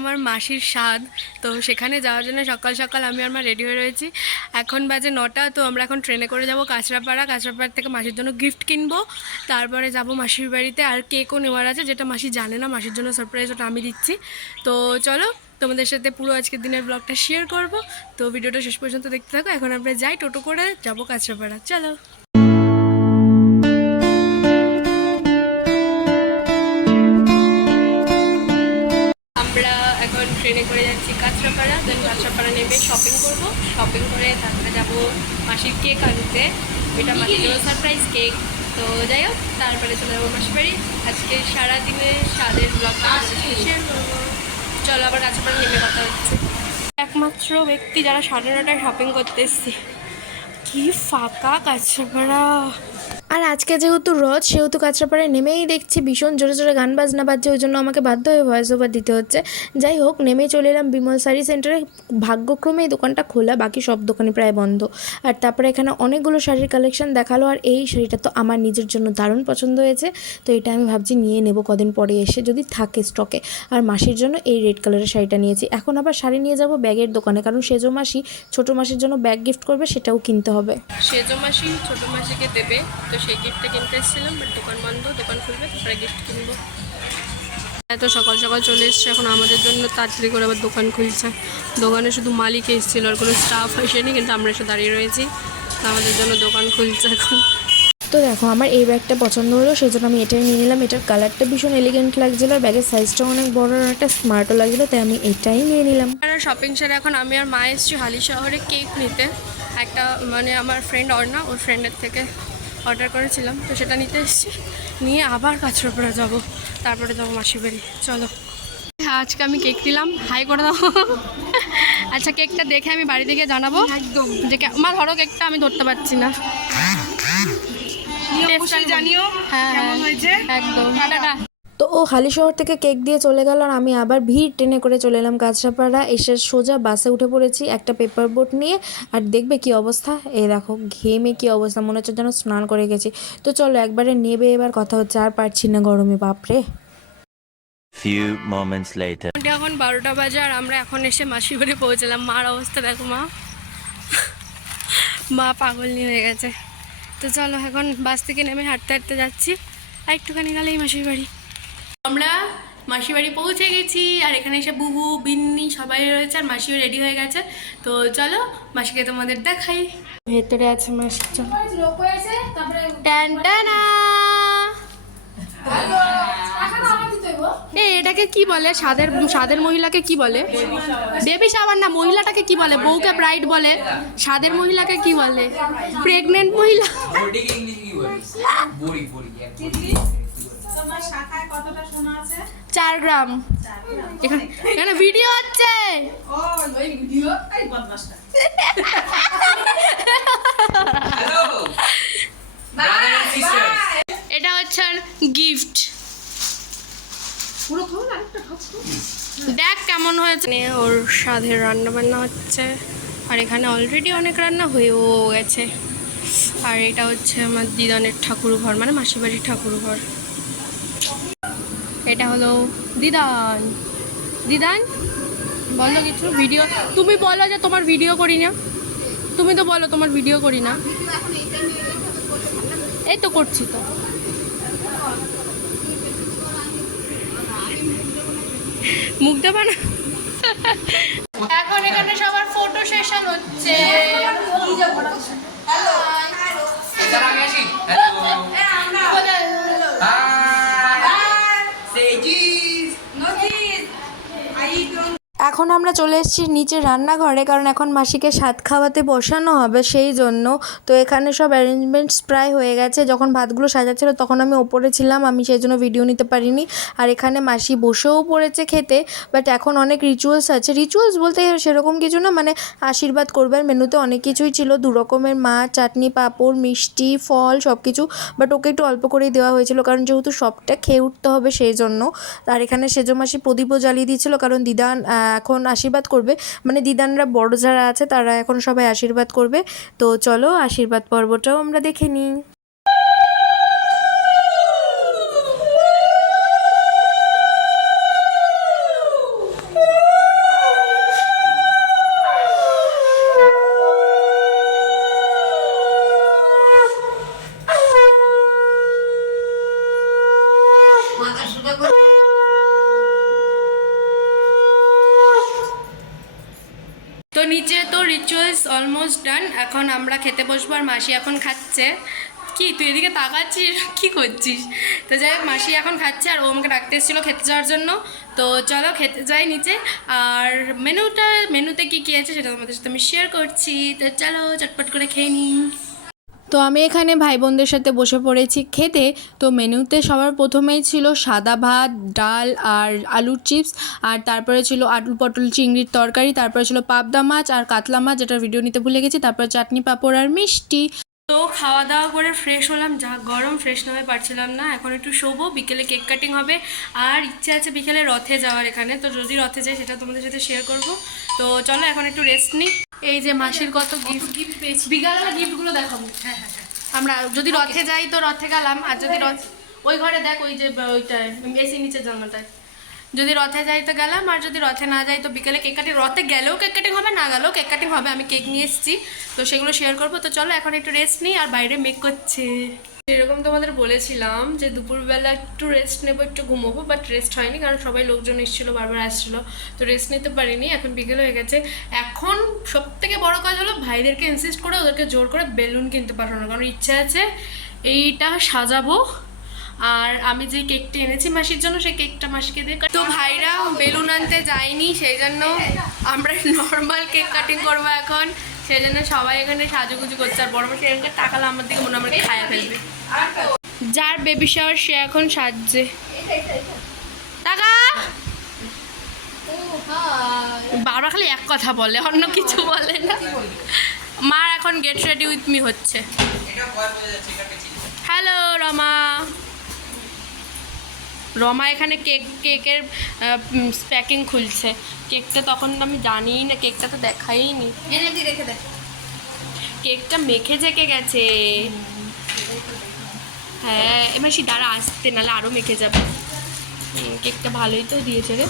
আমার মাসির স্বাদ। তো সেখানে যাওয়ার জন্য সকাল সকাল আমি মা রেডি হয়ে রয়েছি। এখন বাজে নটা, তো আমরা এখন ট্রেনে করে যাব কাঁচরাপাড়া। কাঁচরাপাড়া থেকে মাসির জন্য গিফট কিনবো। তারপরে যাব মাসির বাড়িতে। আর কেকও নেওয়ার আছে যেটা মাসি জানে না, মাসির জন্য সারপ্রাইজ ওটা আমি দিচ্ছি। তো চলো, তোমাদের সাথে পুরো আজকের দিনের ব্লগটা শেয়ার করব। তো ভিডিওটা শেষ পর্যন্ত দেখতে থাকো। এখন আমরা যাই টোটো করে, যাব কাঁচরাপাড়া। চলো। করে যাচ্ছি কাঁচরাপাড়া দেন কাঁচরাপাড়া নেমে শপিং করব। শপিং করে তারপরে যাব মাসির কেক আনতে। এটা মাসির সারপ্রাইজ কেক তো যাই হোক, তারপরে চলে যাব মাসির বাড়ি। আজকে সারাদিনের স্বাদের ব্লগটা করব চলো আবার কাঁচরাপাড়া নেমে কথা হচ্ছে। একমাত্র ব্যক্তি যারা সাড়ে নটায় শপিং করতে এসছে। কি ফাঁকা কাঁচরাপাড়া। আজকে যেহেতু রথ, সেহেতু কাঁচরাপাড়ায় নেমেই দেখছি ভীষণ জোরে জোরে গান বাজনা বাজছে, ওই জন্য আমাকে বাধ্য হয়ে ভয়েস ওভার দিতে হচ্ছে। যাই হোক, নেমে চলে এলাম বিমল শাড়ি সেন্টারে ভাগ্যক্রমে এই দোকানটা খোলা, বাকি সব দোকানই প্রায় বন্ধ। আর তারপরে এখানে অনেকগুলো শাড়ির কালেকশন দেখাল, আর এই শাড়িটা তো আমার নিজের জন্য দারুণ পছন্দ হয়েছে। তো এটা আমি ভাবছি নিয়ে নেব কদিন পরে এসে, যদি থাকে স্টকে আর মাসির জন্য এই রেড কালারের শাড়িটা নিয়েছি। এখন আবার শাড়ি নিয়ে যাব ব্যাগের দোকানে, কারণ সেজো মাসি ছোটো মাসির জন্য ব্যাগ গিফট করবে, সেটাও কিনতে হবে। সেজো মাসি ছোটো মাসিকে দেবে, তো সেই গিফটটা কিনতে এসেছিলাম বাট দোকান বন্ধ দোকান খুলবে তারপরে গিফট কিনবো। এত সকাল সকাল চলে এসছে এখন আমাদের জন্য তাড়াতাড়ি করে আবার দোকান খুলছে। দোকানে শুধু মালিক এসেছিল আর কোনো স্টাফ আসেনি কিন্তু আমরা এসে দাঁড়িয়ে রয়েছি। আমাদের জন্য দোকান খুলছে এখন। তো দেখো আমার এই ব্যাগটা পছন্দ হলো সেই জন্য আমি এটাই নিয়ে নিলাম। এটার কালারটা ভীষণ এলিগেন্ট লাগছিল আর ব্যাগের সাইজটা অনেক বড় আর একটা স্মার্টও লাগছিল তাই আমি এটাই নিয়ে নিলাম। আর শপিং সেরে এখন আমি আর মা এসেছি হালি শহরে কেক নিতে। একটা মানে আমার ফ্রেন্ড অর্ণা ওর ফ্রেন্ডের থেকে অর্ডার করেছিলাম তো সেটা নিতে এসেছি। নিয়ে আবার কাছড়াপাড়া যাব। তারপরে যাব মাসির বাড়ি। চলো। হ্যাঁ আজকে আমি কেক নিলাম। হাই করে দাও। আচ্ছা কেকটা দেখে আমি বাড়ি থেকে জানাব একদম। যে আমার ধরো কেকটা আমি ধরতে পারছি না। জানিও হ্যাঁ হ্যাঁ। একদম। তো ও হালি শহর থেকে কেক দিয়ে চলে গেল আর আমি আবার ভিড় টেনে করে চলে এলাম কাঁচরাপাড়া এসে সোজা বাসে উঠে পড়েছি একটা পেপার বোট নিয়ে। আর দেখবে কি অবস্থা? এই দেখো ঘেমে কি অবস্থা মনে হচ্ছে যেন স্নান করে গেছি। তো চলো একবারে নেবে এবার কথা হচ্ছে আর পারছি না গরমে বাপরে। Few moments later. এখন বারোটা বাজে আর আমরা এখন এসে মাসির বাড়ি পৌঁছলাম। মার অবস্থা দেখো মা। মা পাগল নিয়ে হয়ে গেছে। তো চলো এখন বাস থেকে নেমে হাঁটতে হাঁটতে যাচ্ছি। আর একটুখানি গেলেই মাসির বাড়ি। আমরা মাসির বাড়ি পৌঁছে গেছি আর এখানে এসে বুবু বিন্নি সবাই রয়েছে আর মাসিও রেডি হয়ে গেছে। তো চলো মাসিকে তোমাদের দেখাই। ভেতরে আছে মাসি চলো। এটাকে কি বলে? স্বাদের স্বাদের মহিলাকে কি বলে? বেবি শাওয়ার না মহিলাটাকে কি বলে? বউকে ব্রাইড বলে। স্বাদের মহিলাকে কি বলে? প্রেগনেন্ট মহিলা। তোমার শাখায় কতটা শোনা আছে? চার গ্রাম। এখানে এখানে ভিডিও হচ্ছে। ও ওই ভিডিও এই হ্যালো এটা হচ্ছে আর গিফট পুরো খাও না আরেকটা খাও দেখ কেমন হয়েছে। ওর স্বাদের রান্না বান্না হচ্ছে। আর এখানে অলরেডি অনেক রান্না হয়েও গেছে। আর এটা হচ্ছে আমার দিদানের ঠাকুর ঘর মানে মাসির বাড়ির ঠাকুর ঘর হলো দিদান। দিদান বলো কিছু ভিডিও তুমি বলো যে তোমার ভিডিও করি না। তুমি তো বলো তোমার ভিডিও করি না। এই তো করছি তো। মুখ দেবা না? এখন এখানে সবার ফটো সেশন হচ্ছে। আসি? হ্যালো হাই সেই চিজ এখন আমরা চলে এসেছি নিচে রান্নাঘরে, কারণ এখন মাসিকে স্বাদ খাওয়াতে বসানো হবে সেই জন্য। তো এখানে সব অ্যারেঞ্জমেন্টস প্রায় হয়ে গেছে। যখন ভাতগুলো সাজাচ্ছিল তখন আমি ওপরে ছিলাম, আমি সেই জন্য ভিডিও নিতে পারিনি। আর এখানে মাসি বসেও পড়েছে খেতে বাট এখন অনেক রিচুয়ালস আছে। রিচুয়ালস বলতে সেরকম কিছু না মানে আশীর্বাদ করবে। আর মেনুতে অনেক কিছুই ছিল দু রকমের মাছ, চাটনি, পাঁপড়, মিষ্টি, ফল সব কিছু বাট ওকে একটু অল্প করেই দেওয়া হয়েছিল, কারণ যেহেতু সবটা খেয়ে উঠতে হবে সেই জন্য। আর এখানে সেজো মাসি প্রদীপও জ্বালিয়ে দিয়েছিল, কারণ দিদান এখন আশীর্বাদ করবে। মানে দিদানরা বড় যারা আছে, তারা এখন সবাই আশীর্বাদ করবে। তো চলো, আশীর্বাদ পর্বটাও আমরা দেখে নিই তো নিচে তো রিচুয়ালস অলমোস্ট ডান এখন আমরা খেতে বসবো আর মাসি এখন খাচ্ছে। কি, তুই এদিকে তাকাচ্ছিস? কি করছিস? তো যাই হোক, মাসি এখন খাচ্ছে আর ও আমাকে ডাকতে এসেছিল খেতে যাওয়ার জন্য। তো চলো খেতে যাই নিচে। আর মেনুটা, মেনুতে কি কী আছে সেটা তোমাদের সাথে আমি শেয়ার করছি। তো চলো, চটপট করে খেয়ে নিই। তো আমি এখানে ভাই বোনদের সাথে বসে পড়েছি খেতে। তো মেনুতে সবার প্রথমেই ছিল সাদা ভাত, ডাল আর আলুর চিপস। আর তারপরে ছিল আলু পটল চিংড়ির তরকারি, তারপরে ছিল পাবদা মাছ আর কাতলা মাছ, যেটা ভিডিও নিতে ভুলে গেছি। তারপরে চাটনি, পাঁপড় আর মিষ্টি। তো খাওয়া দাওয়া করে ফ্রেশ হলাম যা গরম ফ্রেশ না হয়ে পারছিলাম না। এখন একটু শোবো বিকেলে কেক কাটিং হবে। আর ইচ্ছে আছে বিকেলে রথে যাওয়ার এখানে। তো যদি রথে যাই সেটা তোমাদের সাথে শেয়ার করব। তো চলো এখন একটু রেস্ট নিই। এই যে মাসির কত গিফট গিফট পেয়েছি। বিকালবেলা গিফটগুলো দেখাবো। হ্যাঁ হ্যাঁ আমরা যদি রথে যাই তো রথে গেলাম। আর যদি রথ ওই ঘরে দেখ ওই যে ওইটায় এসি নিচের জানলাটায়। যদি রথে যাই তো গেলাম, আর যদি রথে না যাই তো বিকেলে কেক কাটিং। রথে গেলেও কেক কাটিং হবে, না গেলেও কেক কাটিং হবে। আমি কেক নিয়ে এসেছি, তো সেগুলো শেয়ার করব। তো চলো, এখন একটু রেস্ট নিই, আর বাইরে মেক করছে। এরকম তোমাদের বলেছিলাম যে দুপুরবেলা একটু রেস্ট নেব, একটু ঘুমোবো বাট রেস্ট হয়নি, কারণ সবাই লোকজন এসেছিল, বারবার আসছিল। তো রেস্ট নিতে পারিনি, এখন বিকেল হয়ে গেছে। এখন সব থেকে বড়ো কাজ হলো, ভাইদেরকে ইনসিস্ট করে, ওদেরকে জোর করে বেলুন কিনতে পাঠানো। কারণ ইচ্ছা আছে, এইটা সাজাবো। আর আমি যে কেকটা এনেছি মাসির জন্য, সেই কেকটা মাসিকে দিয়ে তো ভাইরা বেলুন আনতে যায়নি, সেই জন্য আমরা নর্মাল কেক কাটিং করব এখন। সেই জন্য সবাই এখানে সাজুগুজু করছে। আর বড় মাসি এখানকার টাকালে আমার দিকে মনে আমরা খায়া ফেলবে। যার বেবি শাওয়ার সে এখন সাজছে। টাকা! বারবার খালি এক কথা বলে, অন্য কিছু বলে না। মার এখন গেট রেডি উইথ মি হচ্ছে। হ্যালো রমা। রমা এখানে কেক কেকের প্যাকিং খুলছে। কেকটা তখন আমি জানিই না কেকটা তো দেখাইনি। রেখে দে। কেকটা মেখে জেকে গেছে। হ্যাঁ এবার সে দাঁড়া আসতে নাহলে আরও মেখে যাবে। কেকটা ভালোই তো দিয়েছে রে।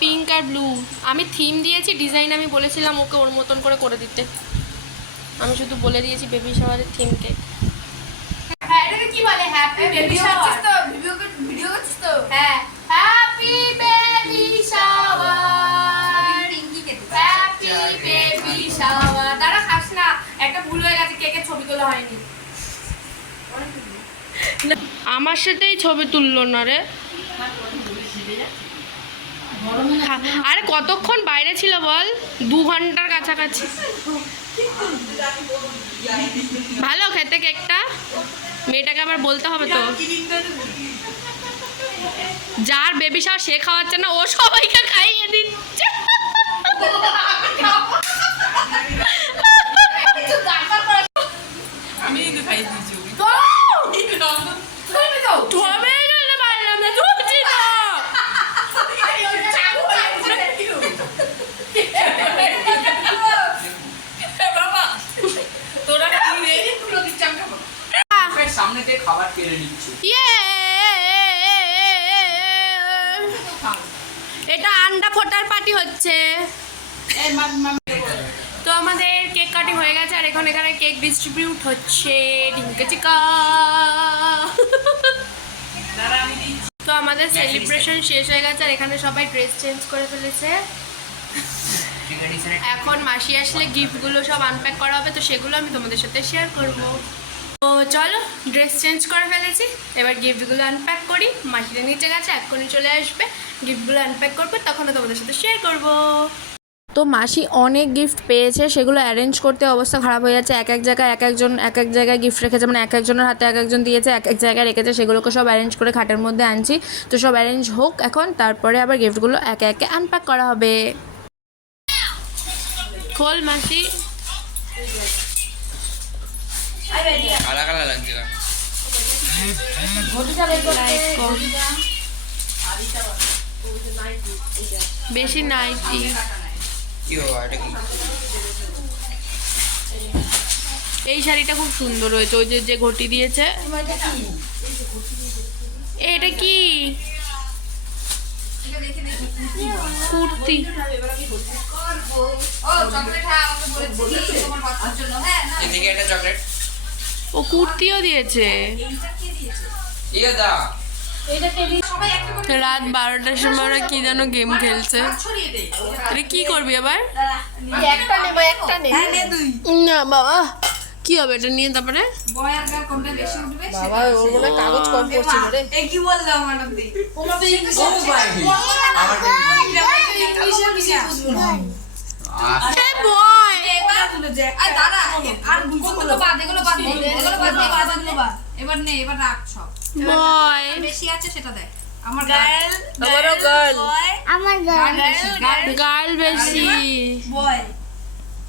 পিঙ্ক আর ব্লু। আমি থিম দিয়েছি ডিজাইন আমি বলেছিলাম ওকে ওর মতন করে করে দিতে। আমি শুধু বলে দিয়েছি baby শাওয়ারের theme cake happy baby shower তো ভিডিও ভিডিও করছিস তো হ্যাঁ happy baby shower happy baby shower দাঁড়া খাস না। একটা ভুল হয়ে গেছে কেকের ছবি তোলা হয়নি? আমার সাথেই ছবি তুললো না রে। আরে কতক্ষণ বাইরে ছিল বল? দু ঘণ্টার কাছাকাছি। ভালো খেতে কেকটা? মেয়েটাকে আবার বলতে হবে তো। যার বেবি শাওয়ার সে খাওয়াচ্ছে না, ও সবাইকে খাইয়ে দিচ্ছে। আমি খাইয়ে খাই দিয়েছি তবে গেলে পারলাম না ধরছি তো তোরা কি রে পুরো দিচ্ছি আমি খাব সামনে থেকে খাবার কেড়ে নিচ্ছে ইয়ে এটা আন্ডা ফোটার পার্টি হচ্ছে। তো আমাদের কেক কাটিং হয়ে গেছে আর এখন এখানে কেক ডিস্ট্রিবিউট হচ্ছে ঢিঙ্কে চিকা তো আমাদের সেলিব্রেশন শেষ হয়ে গেছে আর এখানে সবাই ড্রেস চেঞ্জ করে ফেলেছে। এখন মাসি আসলে গিফটগুলো সব আনপ্যাক করা হবে তো সেগুলো আমি তোমাদের সাথে শেয়ার করব। তো চলো ড্রেস চেঞ্জ করে ফেলেছি এবার গিফটগুলো আনপ্যাক করি মাসিটা নিচে গেছে এক্ষুনি চলে আসবে। গিফটগুলো আনপ্যাক করব তখনও তোমাদের সাথে শেয়ার করব। তো মাসি অনেক গিফট পেয়েছে সেগুলো অ্যারেঞ্জ করতে অবস্থা খারাপ হয়ে যাচ্ছে। এক এক জায়গায় এক একজন এক এক জায়গায় গিফট রেখেছে মানে এক একজনের হাতে এক একজন দিয়েছে এক এক জায়গায় রেখেছে সেগুলোকে সব অ্যারেঞ্জ করে খাটের মধ্যে আনছি। তো সব অ্যারেঞ্জ হোক এখন তারপরে আবার গিফটগুলো একে একে আনপ্যাক করা হবে। খোল মাসি। লাগছে বেশি নাইটি এই শাড়িটা খুব সুন্দর হয়েছে ওই যে যে ঘটি দিয়েছে। এটা কি? কুর্তি। ও কুর্তিও দিয়েছে। ইয়ে দা রাত বারোটার সময় ওরা কি যেন গেম খেলছে। আরে কি করবি আবার? না বাবা। কি হবে এটা নিয়ে তারপরে? বয় আর গাল কোনটা বেশি উঠবে বাবা ওর মনে কাগজ কম পড়ছে রে কি বললাম আমার দি ওমা তো ইংলিশে ও পারি আমার ইংলিশে বেশি বুঝব না এবার তুলে যে আর দাঁড়া আর বুঝব বাদ এগুলো বাদ দে এগুলো বাদ দে বাদ এগুলো বাদ এবার নে এবার রাখ সব। বয় বেশি আছে সেটা দেখ। আমার গার্ল আমারও গার্ল আমার গার্ল গার্ল গার্ল বেশি। বয়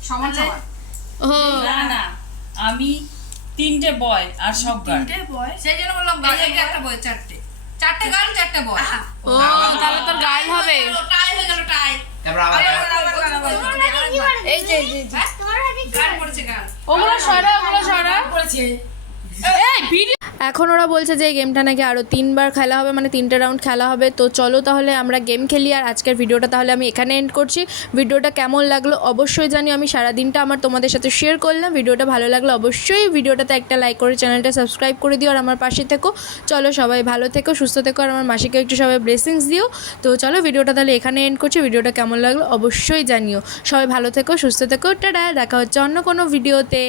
সমান সমান। ও। না না আমি তিনটে বয় আর সব গার্ল সেই জন্য বললাম গার্ল একটা বয় চারটে। চারটে গার্ল চারটে বয় ও তাহলে তোর গার্ল হবে। টাই হয়ে গেল টাই তারপর আবার এই যে তোমার হাতে গার্ল পড়েছে গার্ল ওগুলো সরা ওগুলো সরা। এই ভিডিও এখন ওরা বলছে যে এই গেমটা নাকি আরও তিনবার খেলা হবে মানে তিনটে রাউন্ড খেলা হবে। তো চলো তাহলে আমরা গেম খেলি আর আজকের ভিডিওটা তাহলে আমি এখানে এন্ড করছি। ভিডিওটা কেমন লাগল অবশ্যই জানি আমি সারা দিনটা আমার তোমাদের সাথে শেয়ার করলাম। ভিডিওটা ভালো লাগল অবশ্যই ভিডিওটাতে একটা লাইক করে চ্যানেলটা সাবস্ক্রাইব করে দিও আর আমার পাশে থেকো। চলো সবাই ভালো থেকো, সুস্থ থেকো আর আমার মাসিকে একটু সবাই ব্লেসিংস দিও। তো চলো ভিডিওটা তাহলে এখানে এন্ড করছি। ভিডিওটা কেমন লাগল অবশ্যই জানিও। সবাই ভালো থেকো, সুস্থ থেকো, টাটা। দেখা হচ্ছে অন্য কোনো ভিডিওতে